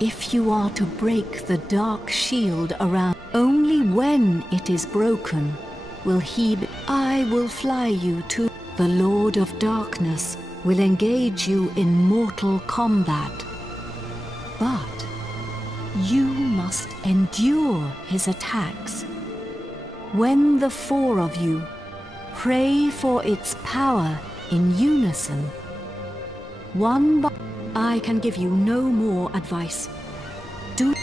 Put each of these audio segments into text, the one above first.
If you are to break the dark shield around, only when it is broken will he be. I will fly you to the Lord of Darkness, will engage you in mortal combat. But you must endure his attacks. When the four of you pray for its power in unison, one by I can give you no more advice. Do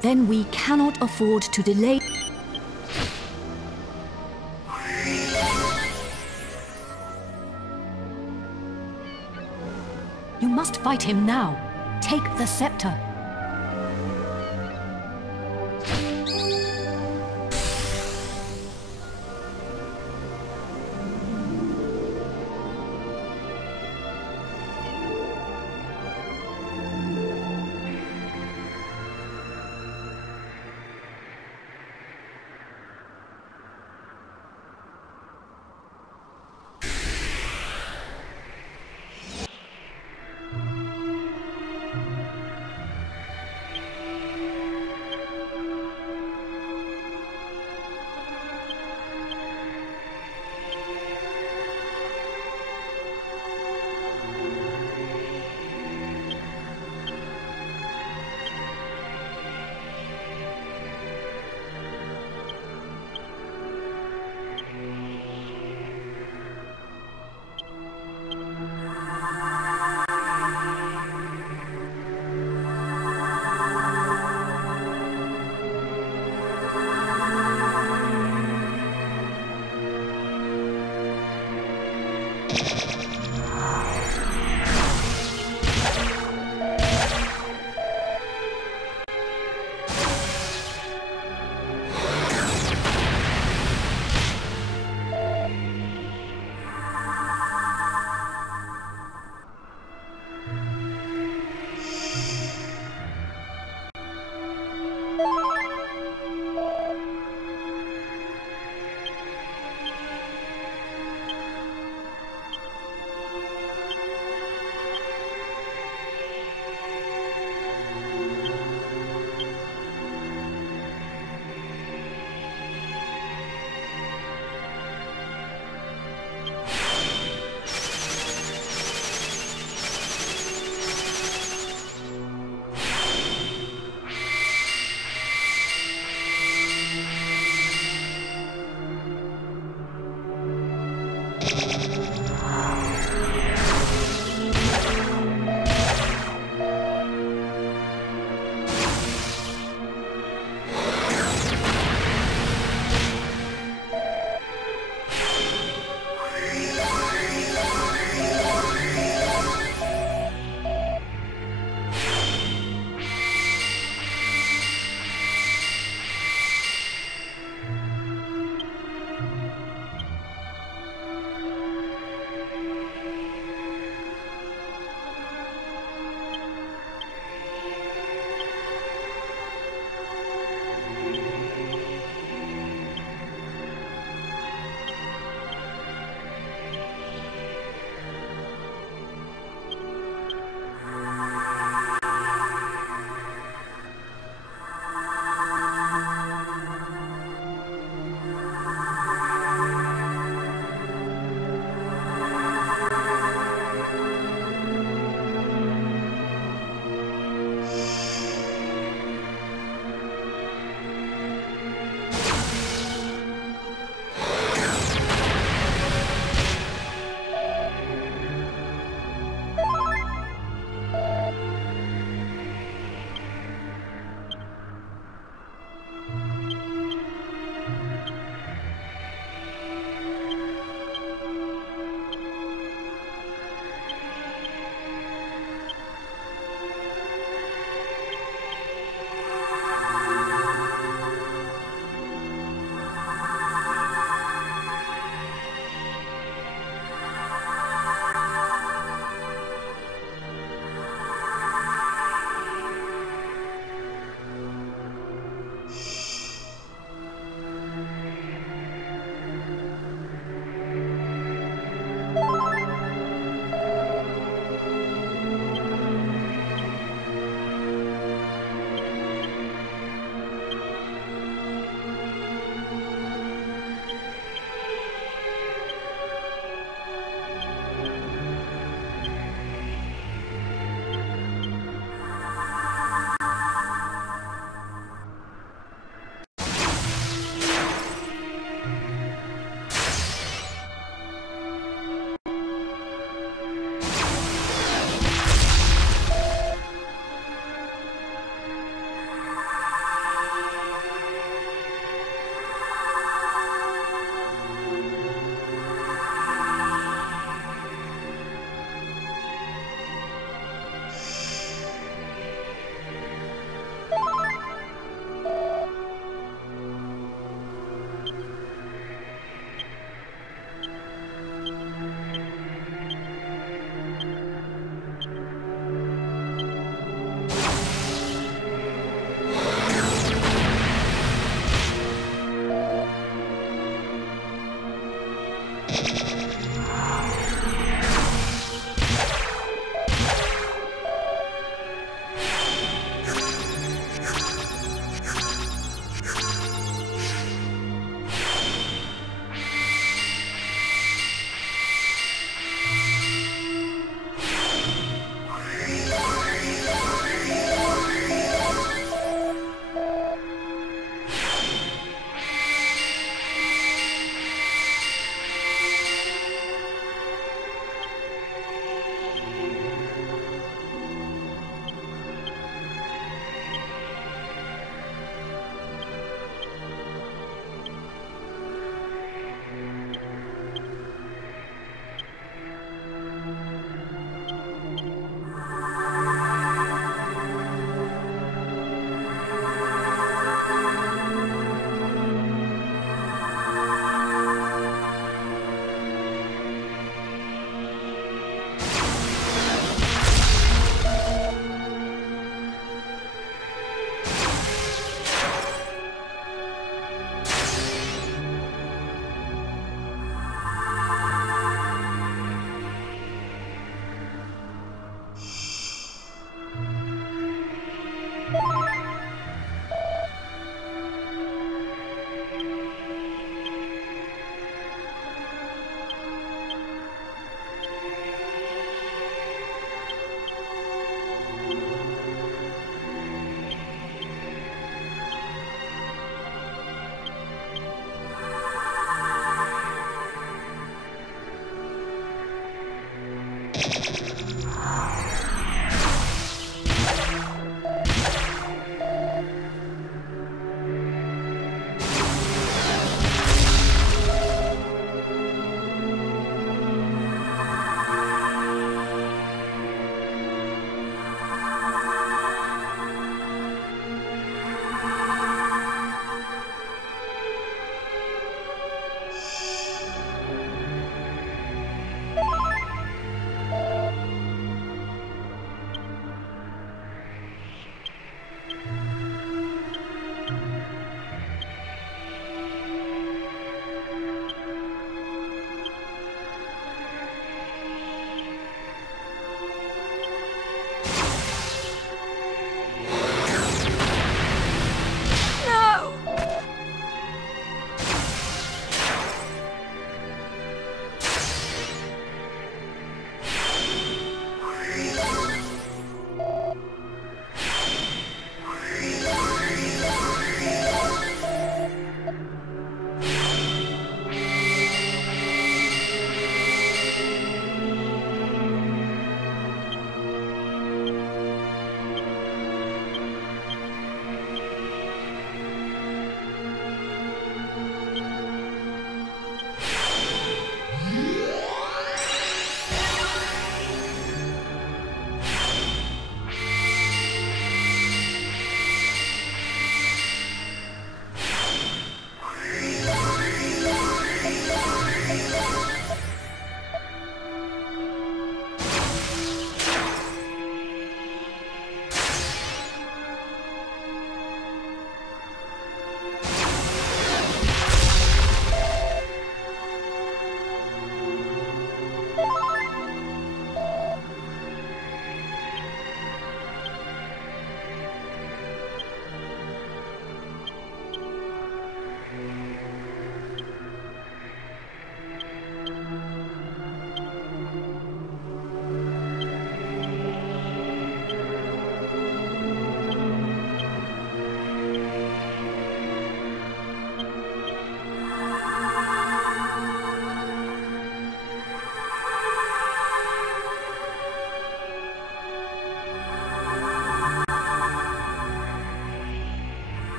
then we cannot afford to delay. You must fight him now. Take the scepter.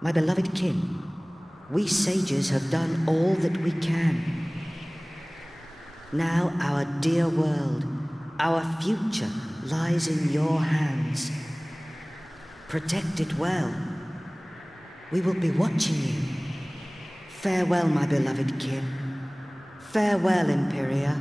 My beloved kin, we sages have done all that we can. Now our dear world, our future lies in your hands. Protect it well. We will be watching you. Farewell, my beloved kin. Farewell, Imperia.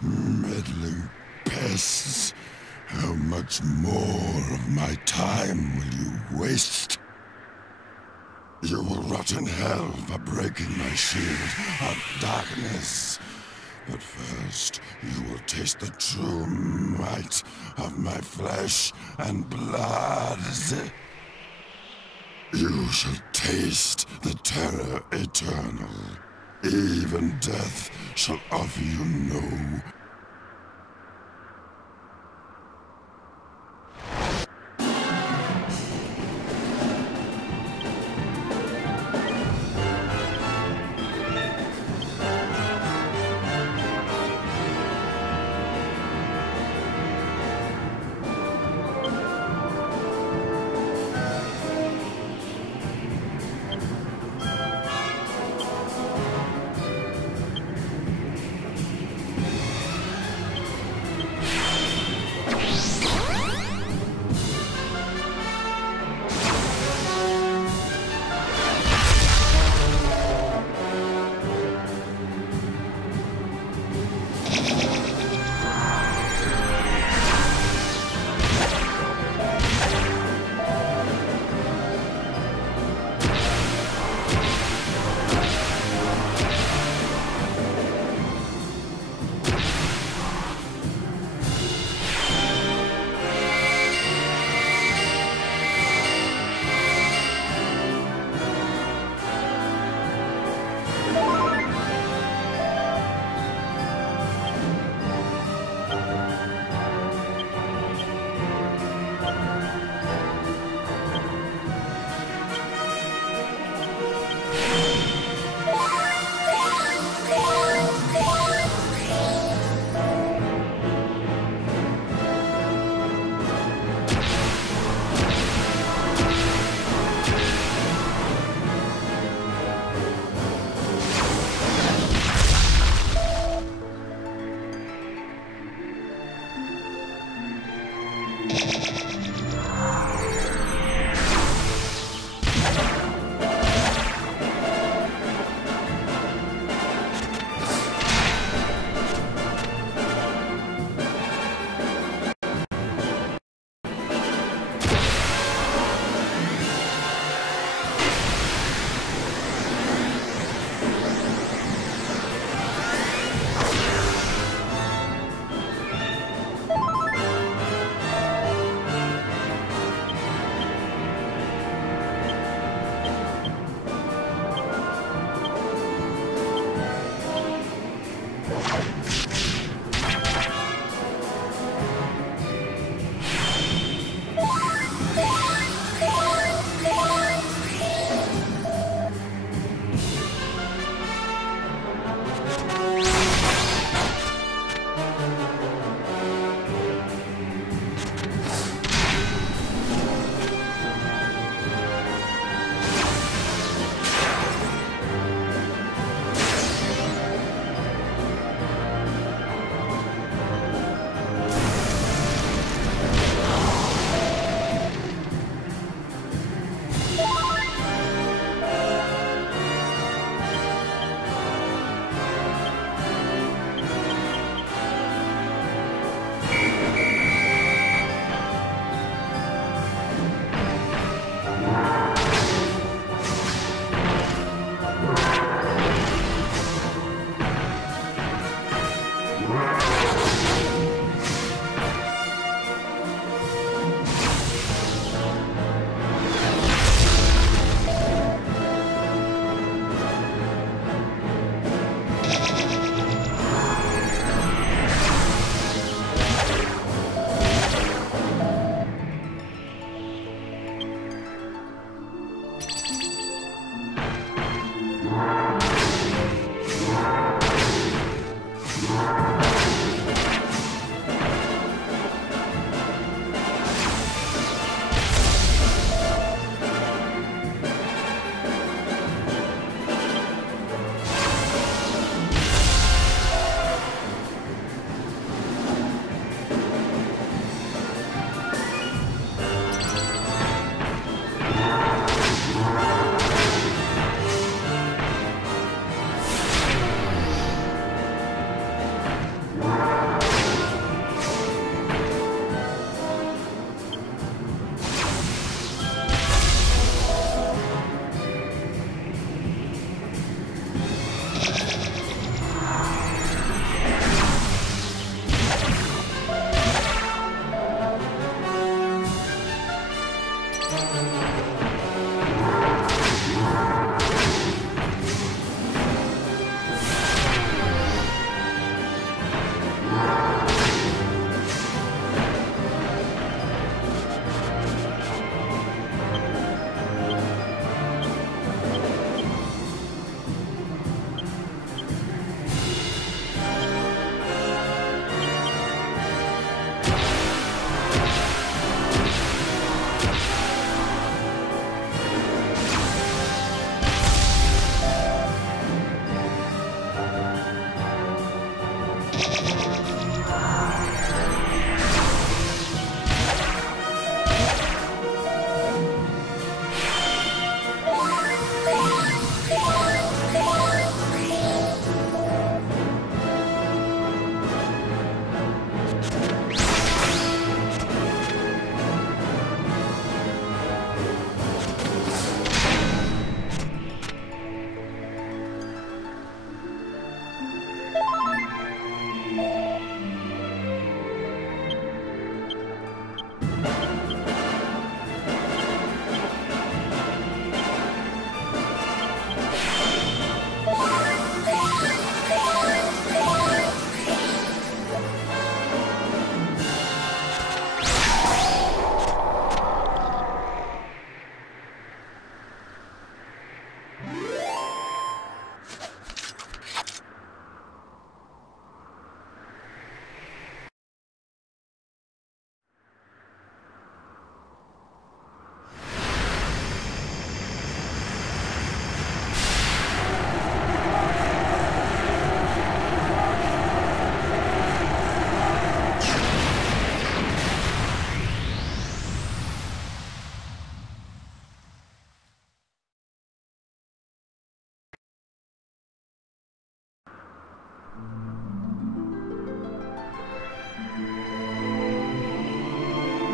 Meddling pests. How much more of my time will you waste? You will rot in hell for breaking my shield of darkness. But first, you will taste the true might of my flesh and blood. You shall taste the terror eternal. Even death shall offer you no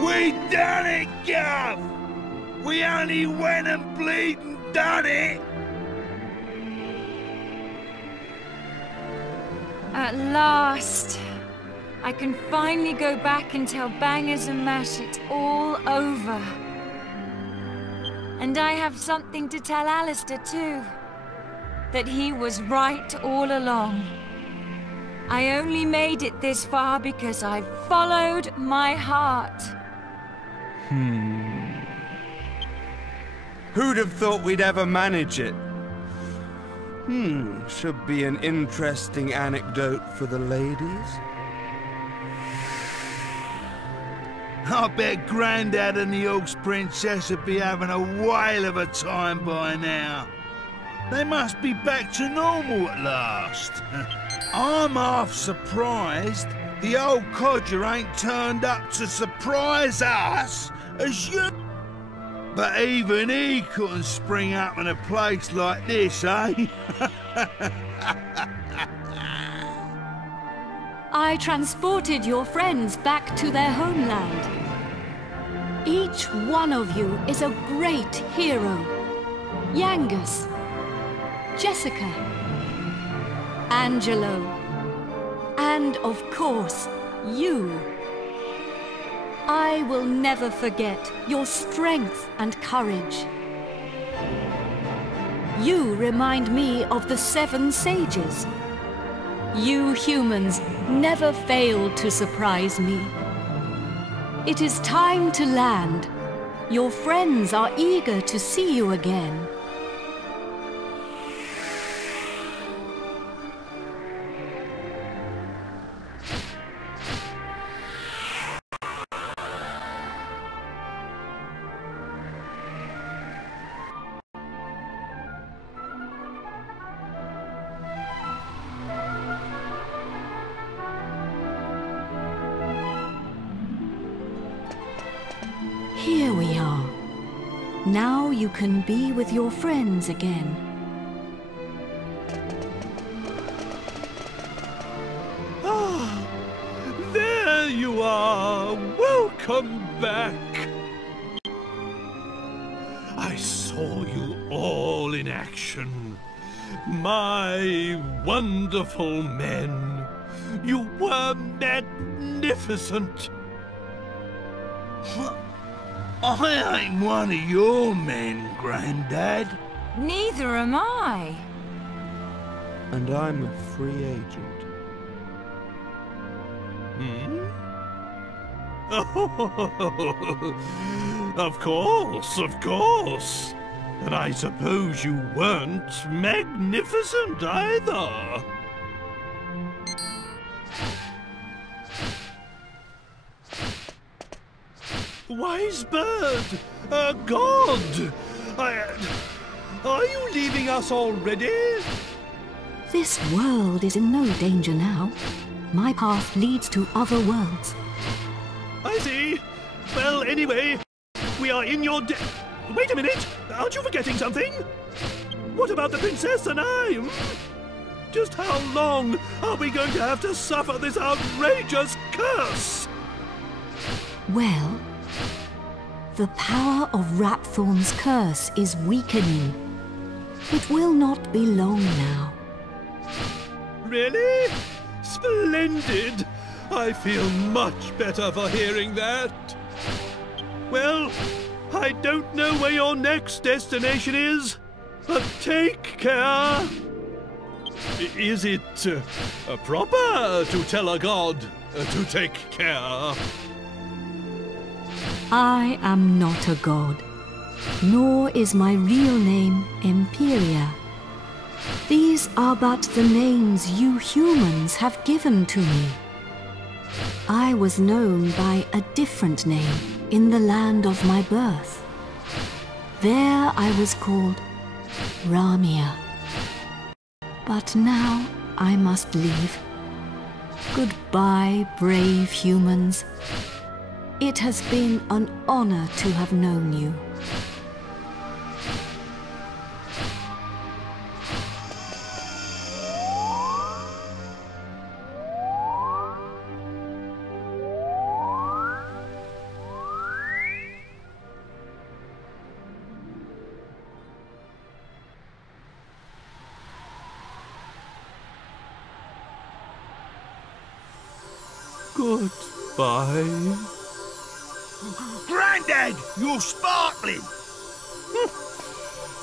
We done it, Gov! We only went and bleeding done it! At last, I can finally go back and tell Bangers and Mash it's all over. And I have something to tell Alistair too. That he was right all along. I only made it this far because I followed my heart. Who'd have thought we'd ever manage it? Should be an interesting anecdote for the ladies. I bet Grandad and the Orcs Princess would be having a whale of a time by now. They must be back to normal at last. I'm half surprised the old codger ain't turned up to surprise us as you. But even he couldn't spring up in a place like this, eh? I transported your friends back to their homeland. Each one of you is a great hero. Yangus, Jessica, Angelo, and of course, you. I will never forget your strength and courage. You remind me of the 7 sages. You humans never fail to surprise me. It is time to land. Your friends are eager to see you again. Here we are. Now you can be with your friends again. Ah, there you are. Welcome back. I saw you all in action. My wonderful men. You were magnificent. I ain't one of your men, Grandad. Neither am I. And I'm a free agent. Hmm? Oh, of course, of course. And I suppose you weren't magnificent either. Wise bird, a god. Are you leaving us already? This world is in no danger now. My path leads to other worlds. I see. Well, anyway, we are in your Wait a minute! Aren't you forgetting something? What about the princess and I? Hmm? Just how long are we going to have to suffer this outrageous curse? Well, the power of Rapthorn's curse is weakening. It will not be long now. Really? Splendid! I feel much better for hearing that. Well, I don't know where your next destination is, but take care. Is it proper to tell a god to take care? I am not a god, nor is my real name Empiria. These are but the names you humans have given to me. I was known by a different name in the land of my birth. There I was called Ramia. But now I must leave. Goodbye, brave humans. It has been an honor to have known you. Goodbye. Grandad, you're sparkling!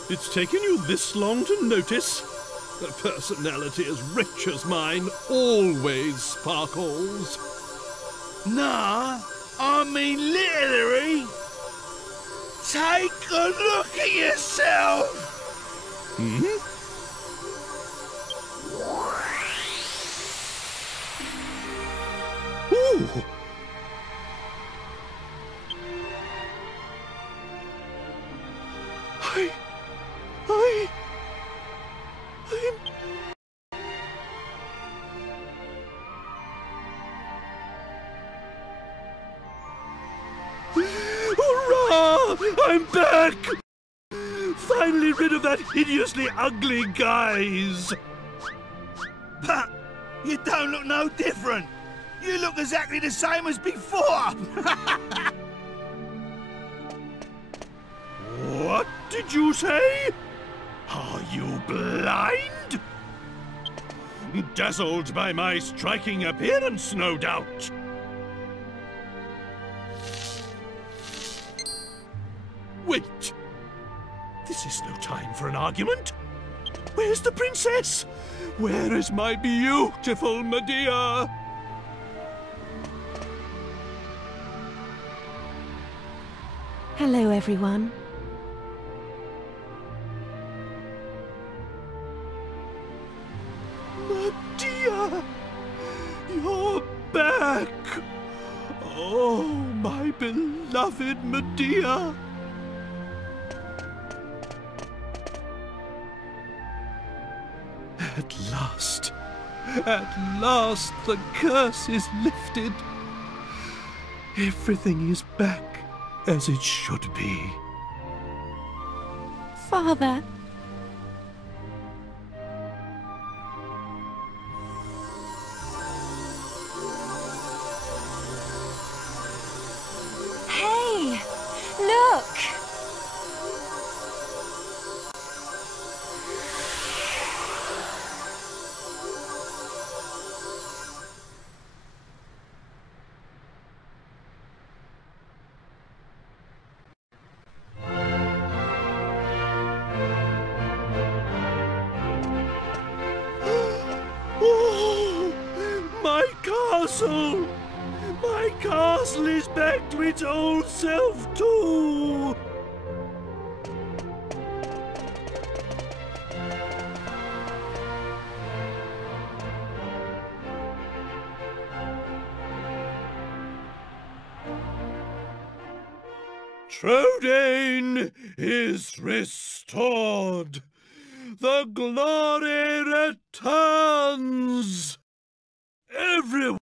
It's taken you this long to notice? A personality as rich as mine always sparkles. Nah, I mean literally. Take a look at yourself! Hmm? Ooh! Hurrah! I'm back! Finally rid of that hideously ugly guise. But you don't look no different. You look exactly the same as before. What did you say? Are you blind? Dazzled by my striking appearance, no doubt. Wait! This is no time for an argument. Where's the princess? Where is my beautiful Medea? Hello, everyone. Medea! You're back! Oh, my beloved Medea! At last the curse is lifted. Everything is back as it should be. Father, Hey, look! castle! My castle is back to its old self too! Trodain is restored. The glory returns. Everyone.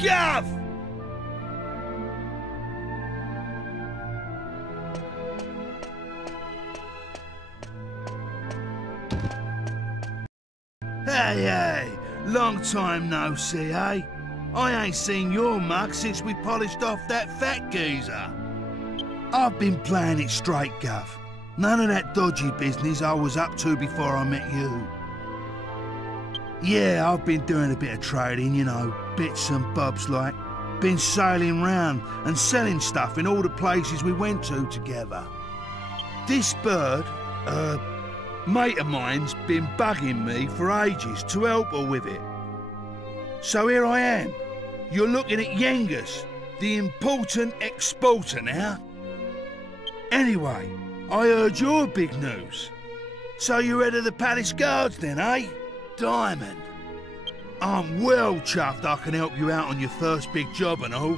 Gav! Hey, long time no see, eh? I ain't seen your mug since we polished off that fat geezer. I've been playing it straight, Gov. None of that dodgy business I was up to before I met you. Yeah, I've been doing a bit of trading, you know, bits and bobs like. Been sailing round and selling stuff in all the places we went to together. This bird, mate of mine's been bugging me for ages to help her with it. So here I am. You're looking at Yengus, the important exporter now. Anyway, I heard your big news. So you're head of the palace guards then, eh? Diamond. I'm well chuffed I can help you out on your first big job and all.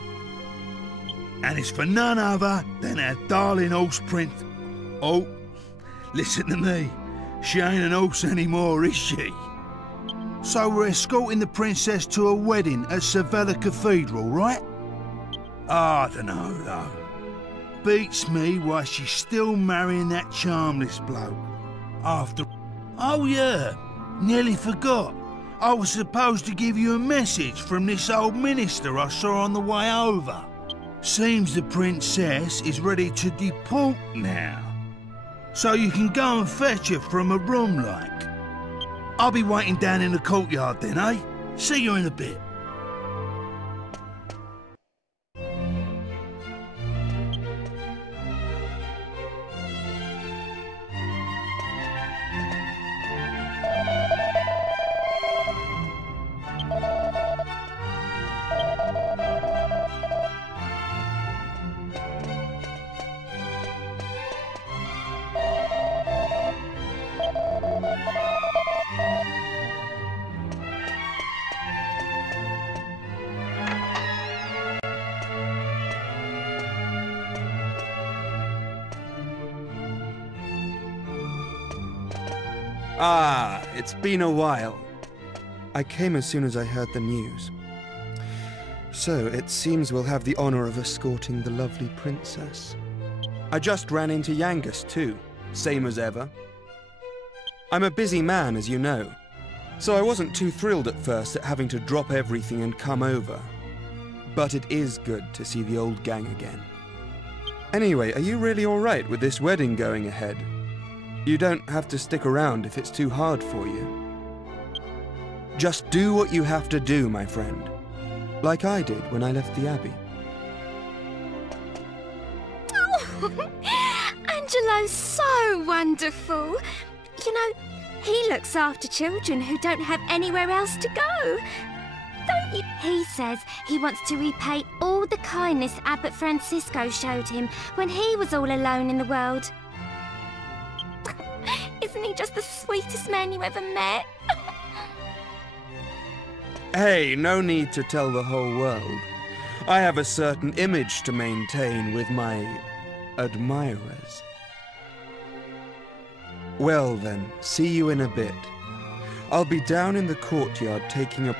And it's for none other than our darling horse prince. Oh, listen to me. She ain't an horse anymore, is she? So we're escorting the princess to a wedding at Sevilla Cathedral, right? I don't know, though. Beats me why she's still marrying that charmless bloke. After... Oh, yeah. Nearly forgot. I was supposed to give you a message from this old minister I saw on the way over. Seems the princess is ready to deport now. So you can go and fetch her from a room, like. I'll be waiting down in the courtyard then, eh? See you in a bit. Ah, it's been a while. I came as soon as I heard the news. So, it seems we'll have the honor of escorting the lovely princess. I just ran into Yangus too, same as ever. I'm a busy man, as you know, so I wasn't too thrilled at first at having to drop everything and come over. But it is good to see the old gang again. Anyway, are you really alright with this wedding going ahead? You don't have to stick around if it's too hard for you. Just do what you have to do, my friend. Like I did when I left the Abbey. Oh, Angelo's so wonderful. You know, he looks after children who don't have anywhere else to go. Don't you? He says he wants to repay all the kindness Abbot Francisco showed him when he was all alone in the world. Isn't he just the sweetest man you ever met? Hey, no need to tell the whole world. I have a certain image to maintain with my admirers. Well then, see you in a bit. I'll be down in the courtyard taking a...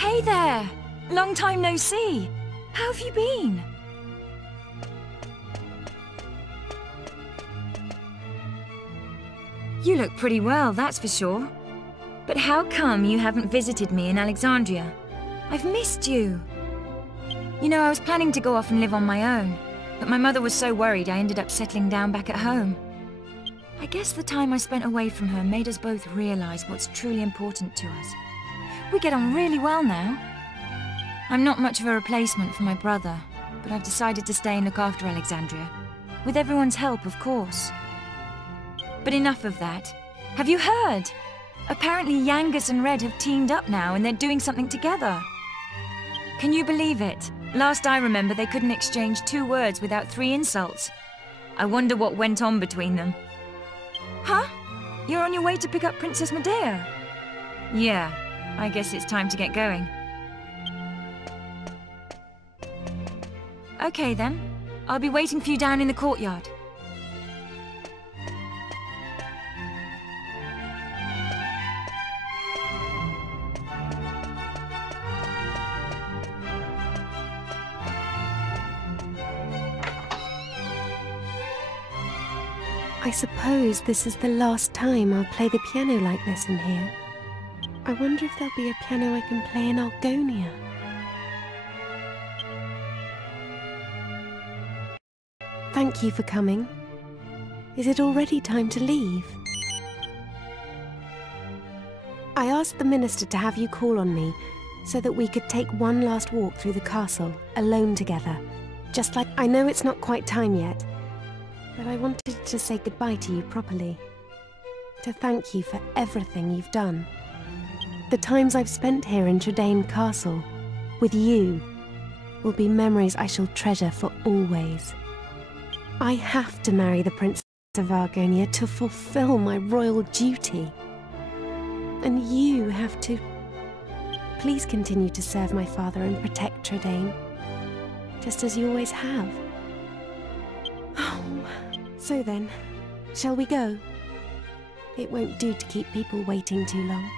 Hey there! Long time no see. How have you been? You look pretty well, that's for sure. But how come you haven't visited me in Alexandria? I've missed you. You know, I was planning to go off and live on my own, but my mother was so worried I ended up settling down back at home. I guess the time I spent away from her made us both realize what's truly important to us. We get on really well now. I'm not much of a replacement for my brother, but I've decided to stay and look after Alexandria. With everyone's help, of course. But enough of that. Have you heard? Apparently Yangus and Red have teamed up now and they're doing something together. Can you believe it? Last I remember, they couldn't exchange 2 words without 3 insults. I wonder what went on between them. Huh? You're on your way to pick up Princess Medea? Yeah, I guess it's time to get going. Okay then. I'll be waiting for you down in the courtyard. I suppose this is the last time I'll play the piano like this in here. I wonder if there'll be a piano I can play in Algonia. Thank you for coming. Is it already time to leave? I asked the minister to have you call on me so that we could take one last walk through the castle, alone together. Just like I know it's not quite time yet, but I wanted to say goodbye to you properly. To thank you for everything you've done. The times I've spent here in Trudane Castle, with you, will be memories I shall treasure for always. I have to marry the Prince of Argonia to fulfill my royal duty. And you have to... Please continue to serve my father and protect Trudane, just as you always have. Oh, so then, shall we go? It won't do to keep people waiting too long.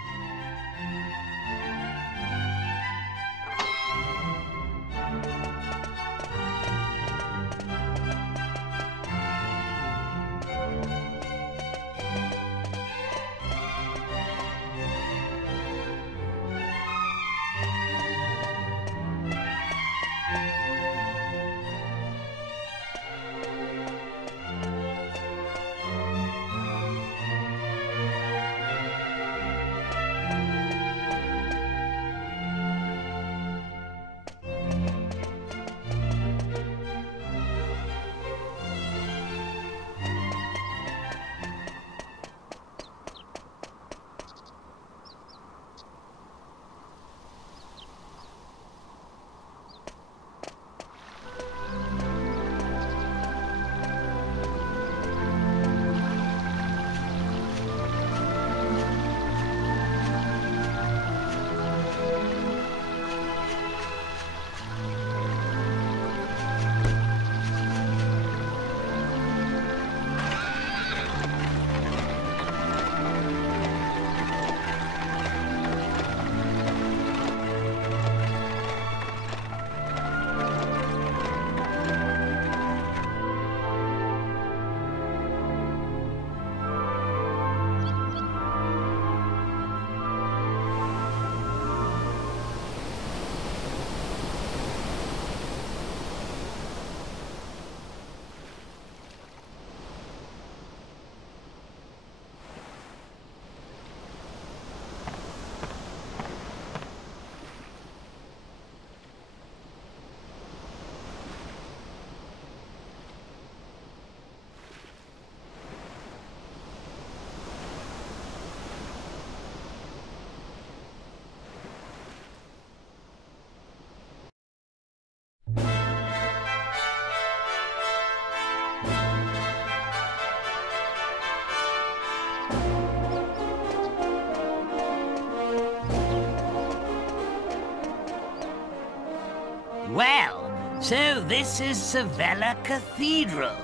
So this is Sevilla Cathedral.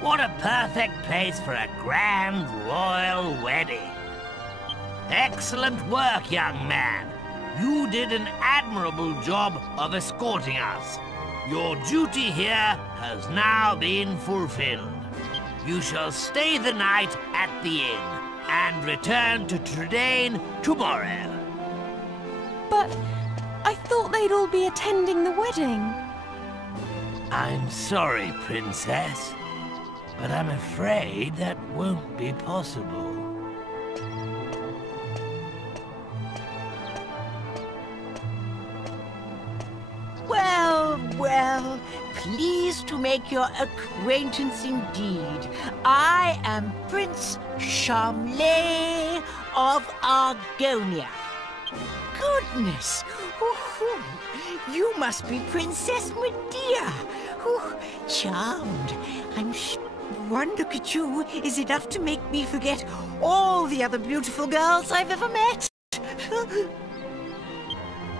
What a perfect place for a grand royal wedding. Excellent work, young man. You did an admirable job of escorting us. Your duty here has now been fulfilled. You shall stay the night at the inn and return to Tradaine tomorrow. But I thought they'd all be attending the wedding. I'm sorry, Princess, but I'm afraid that won't be possible. Well, well, pleased to make your acquaintance indeed. I am Prince Charmley of Argonia. Goodness! Ooh, you must be Princess Medea. Ooh, charmed. One look at you is enough to make me forget all the other beautiful girls I've ever met.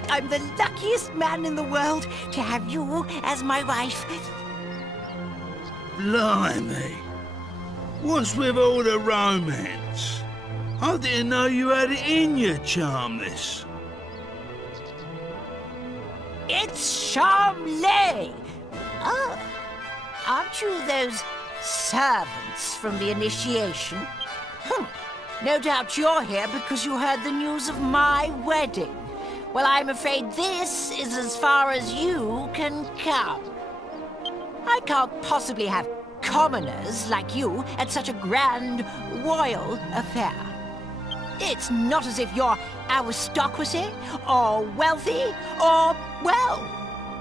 I'm the luckiest man in the world to have you as my wife. Blimey. What's with all the romance? I didn't know you had it in you, Charmless. It's Charmley! Oh, aren't you those servants from the initiation? No doubt you're here because you heard the news of my wedding. Well, I'm afraid this is as far as you can come. I can't possibly have commoners like you at such a grand royal affair. It's not as if you're aristocracy, or wealthy, or, well,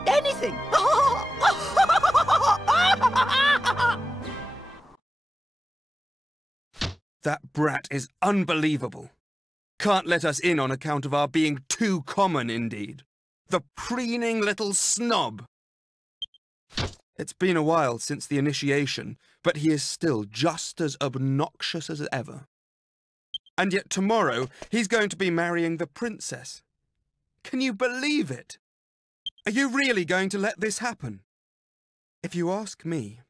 anything. That brat is unbelievable. Can't let us in on account of our being too common, indeed. The preening little snob. It's been a while since the initiation, but he is still just as obnoxious as ever. And yet tomorrow he's going to be marrying the princess. Can you believe it? Are you really going to let this happen? If you ask me,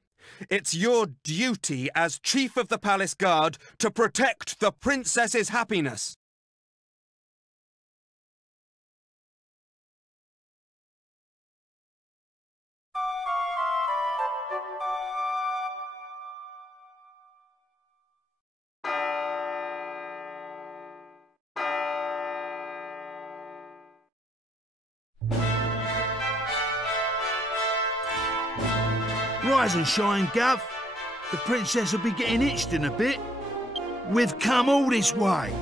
it's your duty as Chief of the Palace Guard to protect the princess's happiness. Rise and shine, Gov. The princess will be getting itched in a bit. We've come all this way.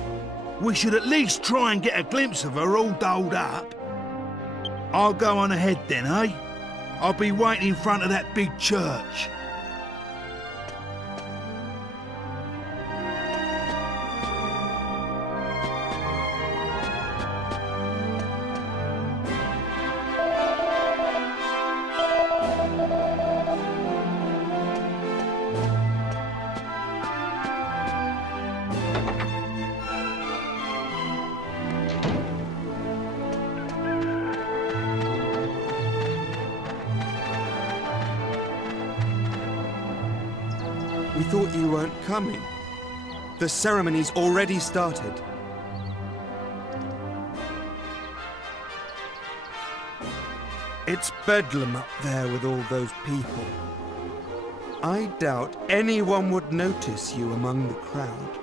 We should at least try and get a glimpse of her all dolled up. I'll go on ahead then, eh? I'll be waiting in front of that big church. We thought you weren't coming. The ceremony's already started. It's bedlam up there with all those people. I doubt anyone would notice you among the crowd.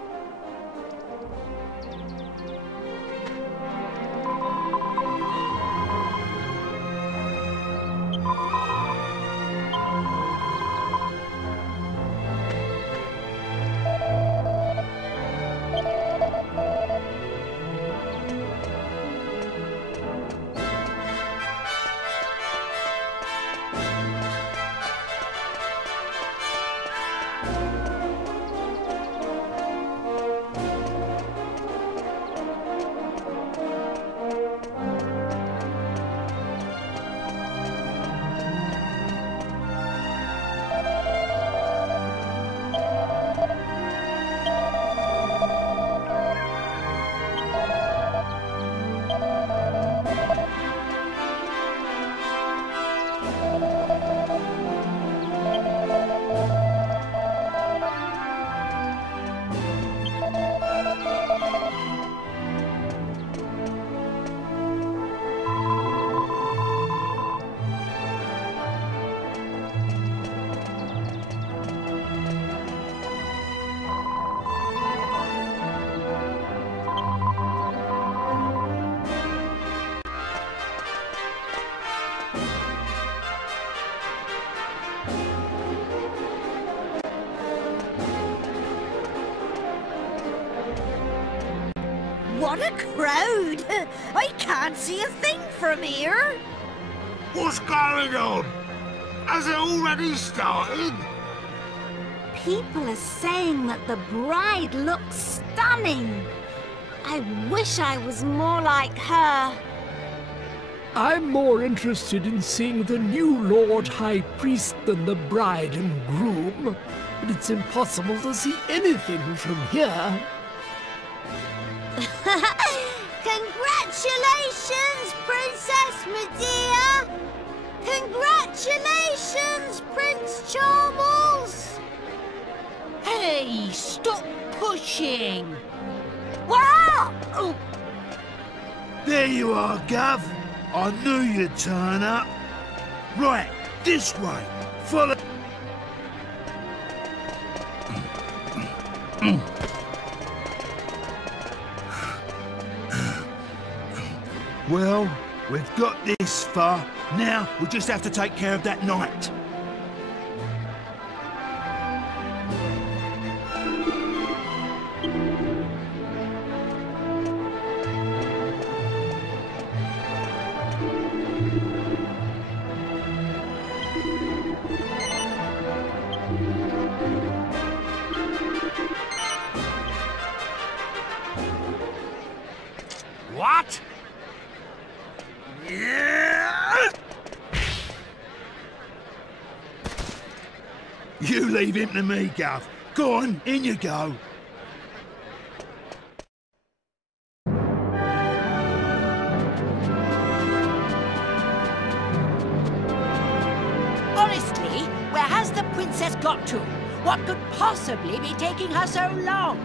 a crowd. I can't see a thing from here. What's going on? Has it already started? People are saying that the bride looks stunning. I wish I was more like her. I'm more interested in seeing the new Lord High Priest than the bride and groom, but it's impossible to see anything from here. Congratulations, Princess Medea! Congratulations, Prince Charmles! Hey, stop pushing! Wow! Oh, There you are, Gov. I knew you'd turn up. Right, this way. Follow. Well, we've got this far. Now we just have to take care of that knight. What? Yeah! You leave him to me, Gov. Go on, in you go. honestly, where has the princess got to? What could possibly be taking her so long?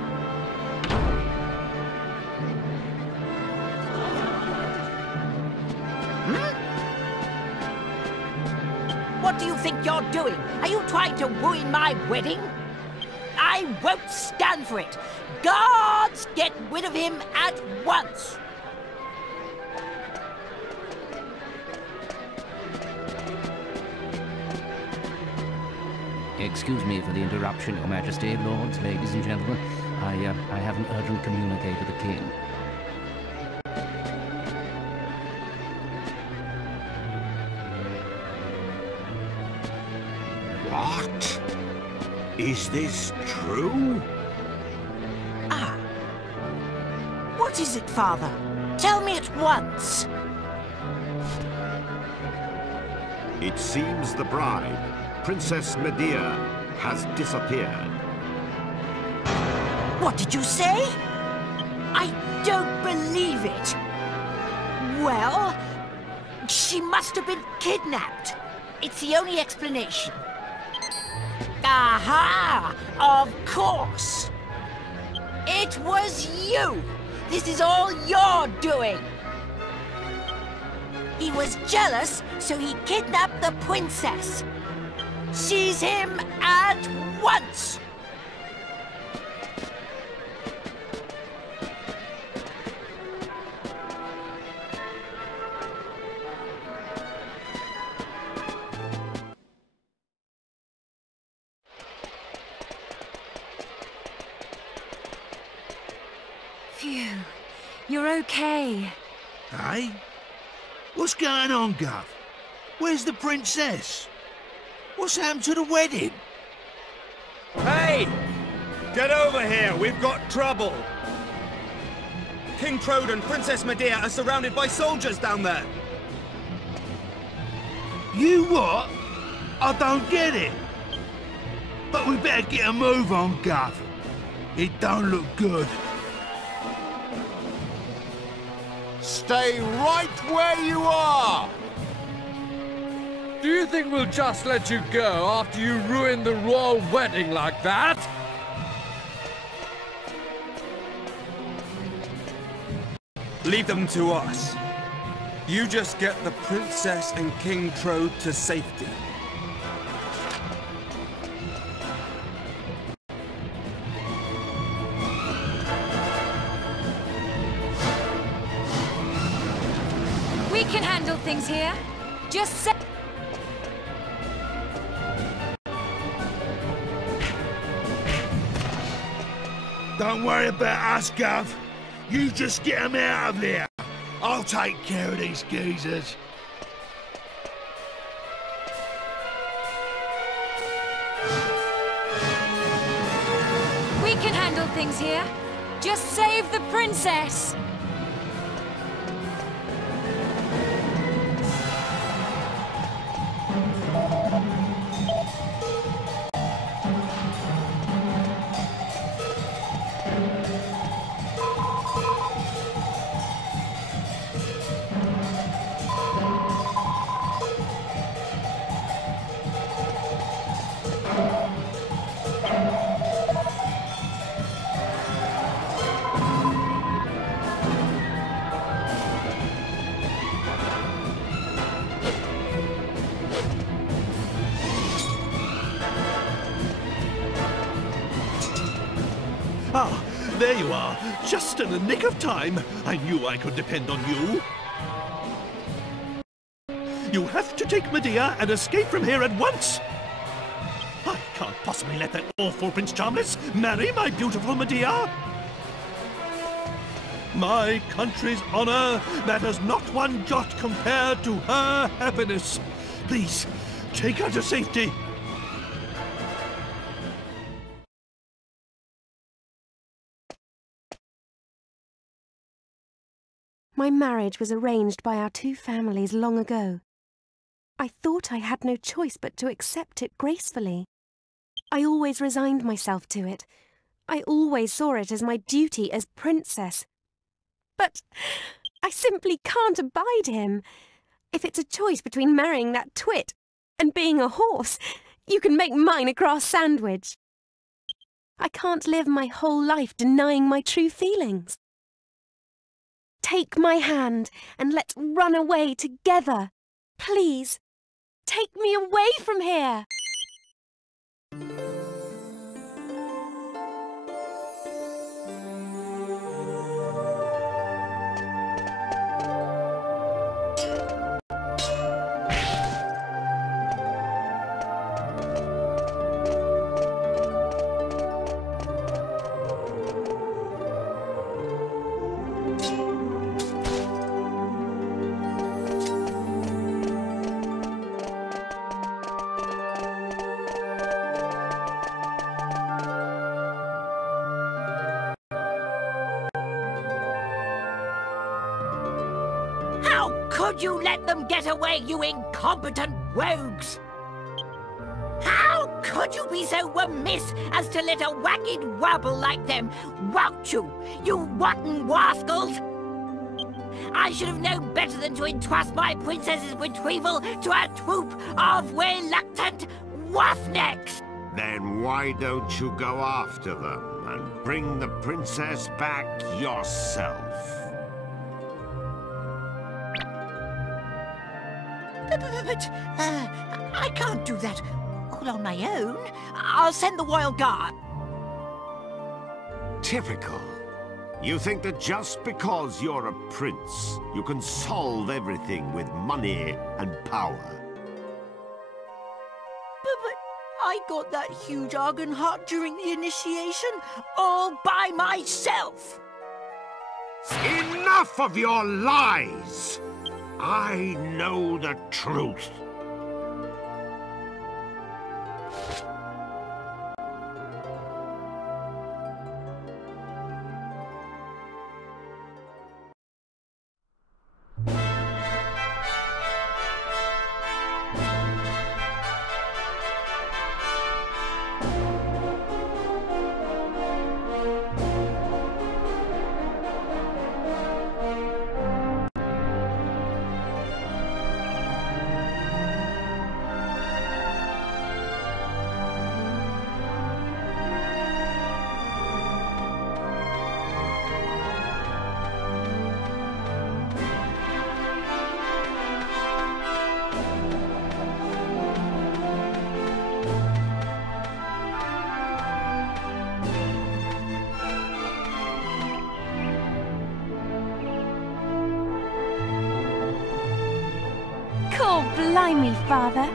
What do you think you're doing? Are you trying to ruin my wedding? I won't stand for it. Guards, get rid of him at once. Excuse me for the interruption, Your Majesty, lords, ladies and gentlemen. I have an urgent communique to the king. What? Is this true? Ah. What is it, Father? Tell me at once. It seems the bride, Princess Medea, has disappeared. What did you say? I don't believe it. Well, she must have been kidnapped. It's the only explanation. Aha! Of course! It was you! This is all your doing! He was jealous, so he kidnapped the princess. Seize him at once! Phew. You're okay. Hey? What's going on, Gov? Where's the princess? What's happened to the wedding? Hey! Get over here! We've got trouble! King Trode and Princess Medea are surrounded by soldiers down there! You what? I don't get it. But we better get a move on, Gov. It don't look good. Stay right where you are! Do you think we'll just let you go after you ruined the royal wedding like that? Leave them to us. You just get the princess and King Trode to safety. We can handle things here. Just say... Don't worry about us, Gov. You just get them out of there. I'll take care of these geezers. We can handle things here. Just save the princess. Ah, there you are. Just in the nick of time. I knew I could depend on you. You have to take Medea and escape from here at once. I can't possibly let that awful Prince Charmless marry my beautiful Medea. My country's honor matters not one jot compared to her happiness. Please, take her to safety. My marriage was arranged by our two families long ago. I thought I had no choice but to accept it gracefully. I always resigned myself to it. I always saw it as my duty as princess. But I simply can't abide him. If it's a choice between marrying that twit and being a horse, you can make mine a grass sandwich. I can't live my whole life denying my true feelings. Take my hand and let's run away together. Please, take me away from here. Could you let them get away, you incompetent rogues? How could you be so remiss as to let a wagged wabble like them rout you, you rotten rascals? I should have known better than to entrust my princess's retrieval to a troop of reluctant roughnecks. Then why don't you go after them and bring the princess back yourself? But I can't do that all on my own. I'll send the royal guard. Typical. You think that just because you're a prince, you can solve everything with money and power. But I got that huge argon heart during the initiation, all by myself. Enough of your lies! I know the truth. Blimey, Father.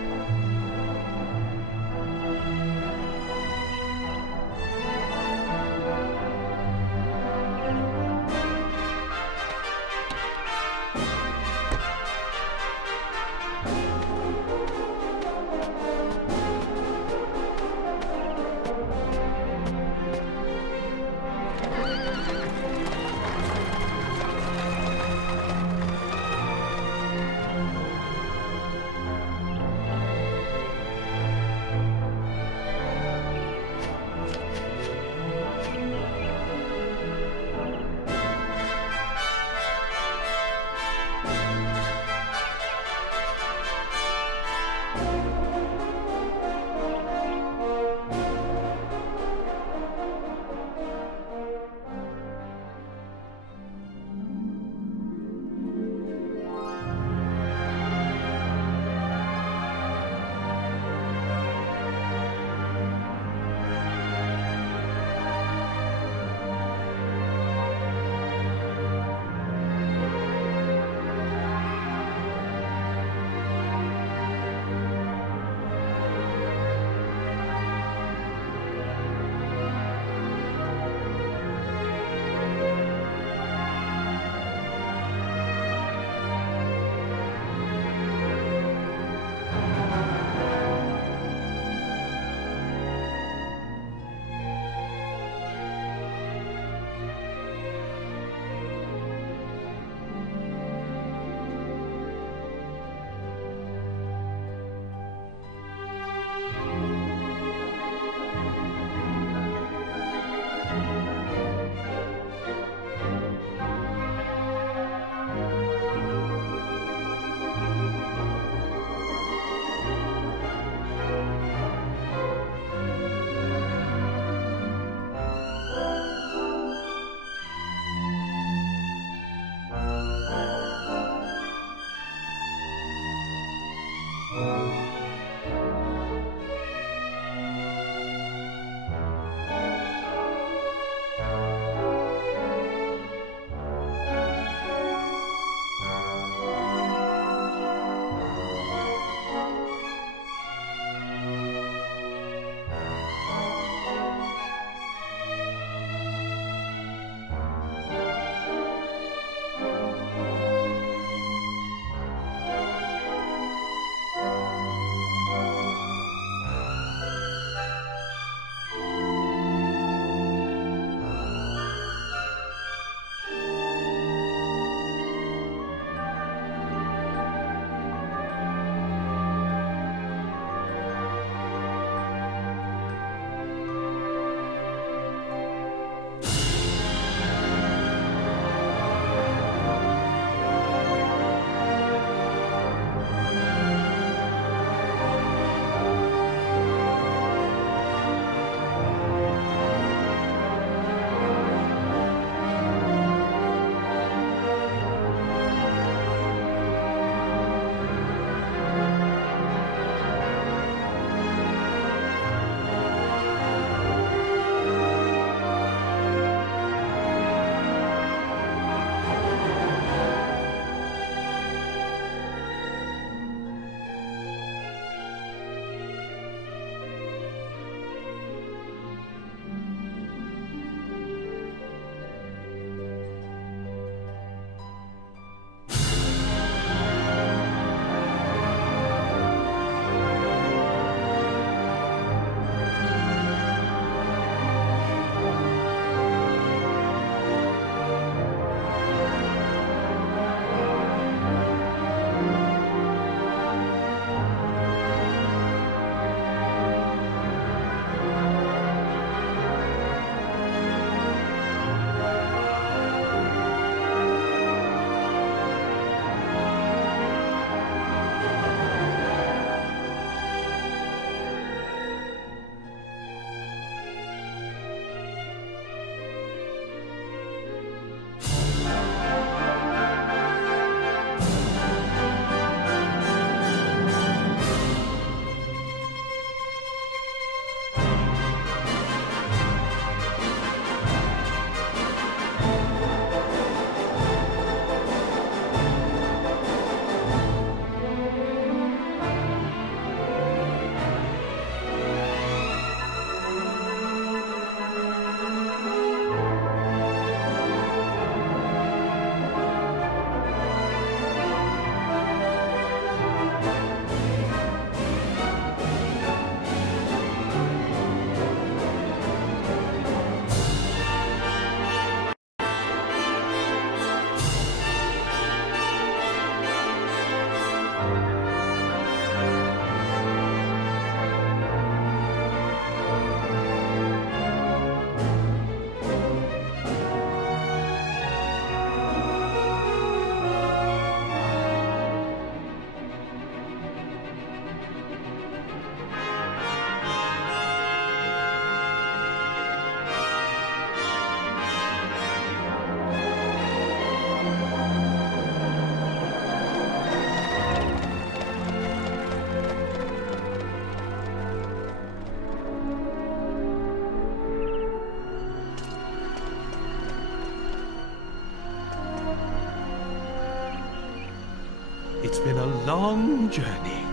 long journey.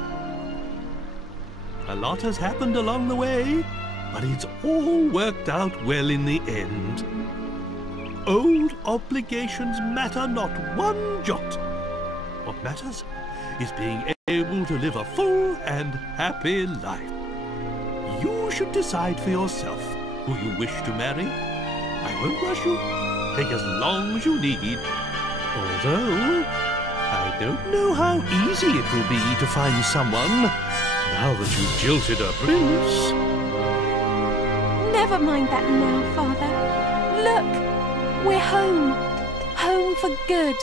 A lot has happened along the way, but it's all worked out well in the end. Old obligations matter not one jot. What matters is being able to live a full and happy life. You should decide for yourself who you wish to marry. I won't rush you. Take as long as you need. Although, I don't know how easy it will be to find someone now that you've jilted a prince. Never mind that now, Father. Look, we're home. Home for good.